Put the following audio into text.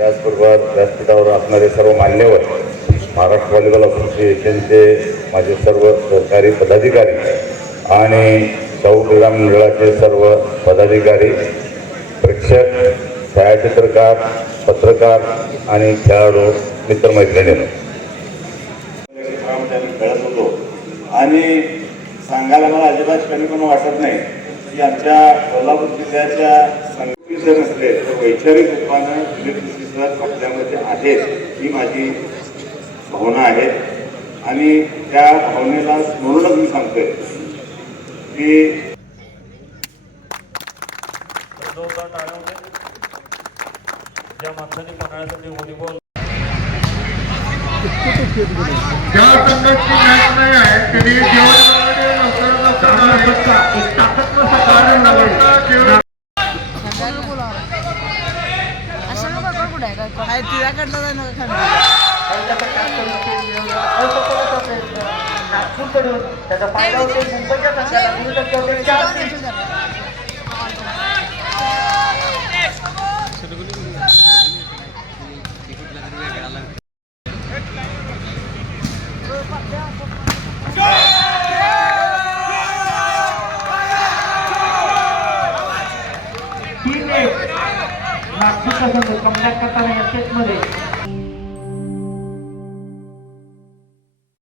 त्याचबरोबर व्यासपीठावर असणारे सर्व मान्यवर महाराष्ट्र व्हॉलीबॉल असोसिएशनचे माझे सर्व सहकारी पदाधिकारी आणि शाहू क्रीडा मंडळाचे सर्व पदाधिकारी प्रेक्षक छायाचित्रकार पत्रकार आणि खेळाडू मित्रमैत्रिणी खेळत होतो. आणि सांगायला मला अजिबात कमी पण वाटत नाही. की आमच्या कोल्हापूर जिल्ह्याच्या संघ नसले तर वैचारिक रूपानं जोशी सर आपल्यामध्ये आहेत ही माझी भावना आहे. आणि त्या भावनेला म्हणूनच मी सांगतोय की ज्या माणसाने पन्हाळ्यासाठी व्हॉलीबॉल ज्या संघाची मॅच नाही आहे त्यांनी जेवढे काय काय तिच्याकडनं जाय नका खाली नागपूरचा संघ कमबॅक करताना या सेटमध्ये